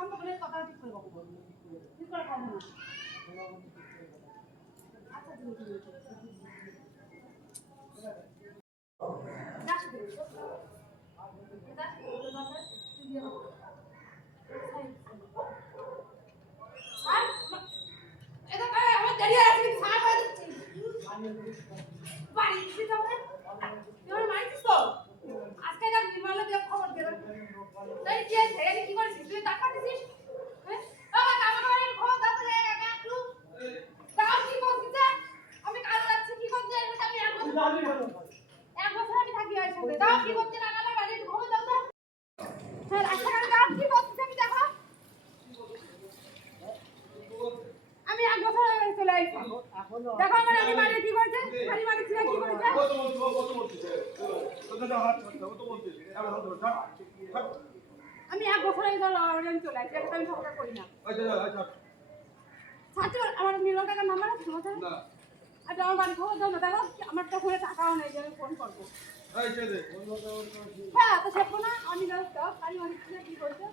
সম্পর্ক নিয়ে কথা ঠিক করে বলবো ঠিক করে খাবো না আচ্ছা তুমি দাস দেবে দাস দেবে আর এটা কারে আমার দাঁড়িয়ে আছি ছাড় হয়ে যাচ্ছে বাড়ি দিতে হবে তুমি মাইছিস তো আজকে না নির্মলা দিয়ে খবর দেবে তাই কি আছে এই কি করছিস তুই টাকা দিছিস হ্যাঁ বাবা কামা করে খবর দাও তো একা একটু দাও কি করছিস আমি কাজ যাচ্ছি কি করতে আমি এক বছর আমি থাকি আর সাথে দাও কি করতে না আমার বাড়ি খবর দাও তো হ্যাঁ রাস্তা কাটে দাও কি করছিস আমি দেখো আমি এক বছর হয়ে গেছে চলে আইছি দেখো আমার আমি বাড়ি কি করছে খালি বাড়ি ছিল কি করছে আমি এক বছর হয়ে গেল আমি চলে আইছি একটা আমি সংসার করি না সাথে আমার নির্মল টাকার নাম্বার আছে তোমার না আচ্ছা আমার বাড়ি খবর দাও না দেখো আমার তো ফোনে টাকাও নেই যে আমি ফোন করবো হ্যাঁ তো সেরকম না আমি যাও খালি বাড়ি ছিল কি করছে